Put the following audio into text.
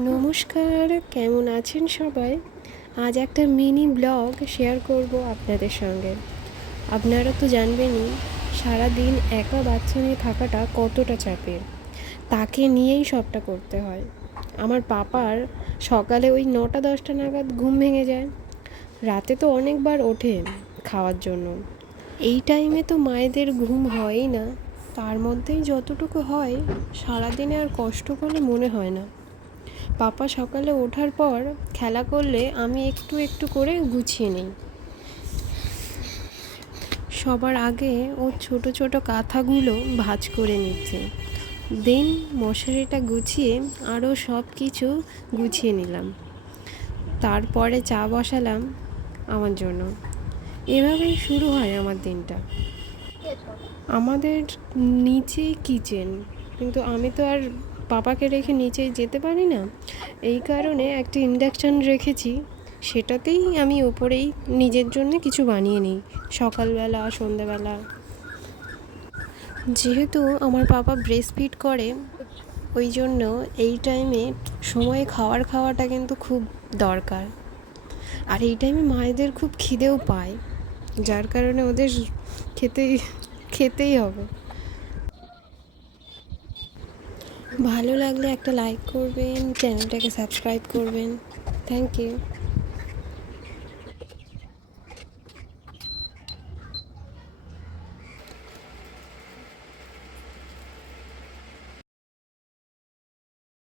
নমস্কার, কেমন আছেন সবাই? আজ একটা মিনি ব্লগ শেয়ার করব আপনাদের সঙ্গে। আপনারা তো জানবেনই সারাদিন একা বাচ্চা নিয়ে থাকাটা কতটা চাপের। তাকে নিয়েই সবটা করতে হয়। আমার পাপার সকালে ওই 9টা-10টা নাগাদ ঘুম ভেঙে যায়। রাতে তো অনেকবার ওঠে খাওয়ার জন্য। এই টাইমে তো মায়েদের ঘুম হয়ই না। তার মধ্যেই যতটুকু হয় সারাদিনে আর কষ্ট বলে মনে হয় না। পাপা সকালে ওঠার পর খেলা করলে আমি একটু একটু করে গুছিয়ে নিই। সবার আগে ও ছোট ছোট কাঁথাগুলো ভাঁজ করে নিচ্ছে, দেন মশারিটা গুছিয়ে আরও সব কিছু গুছিয়ে নিলাম। তারপরে চা বসালাম আমার জন্য। এভাবেই শুরু হয় আমার দিনটা। আমাদের নিচেই কিচেন, কিন্তু আমি তো আর পাপাকে রেখে নিচে যেতে পারি না। এই কারণে একটা ইন্ডাকশান রেখেছি, সেটাতেই আমি ওপরেই নিজের জন্য কিছু বানিয়ে নিই সকালবেলা সন্ধ্যাবেলা। যেহেতু আমার পাপা ব্রেস্ট ফিড করে, ওই জন্য এই টাইমে সময়ে খাওয়াটা কিন্তু খুব দরকার। আর এই টাইমে মায়েদের খুব খিদেও পায়, যার কারণে ওদের খেতেই খেতেই হবে। ভালো লাগলে একটা লাইক করবেন, চ্যানেলটাকে সাবস্ক্রাইব করবেন। Thank you.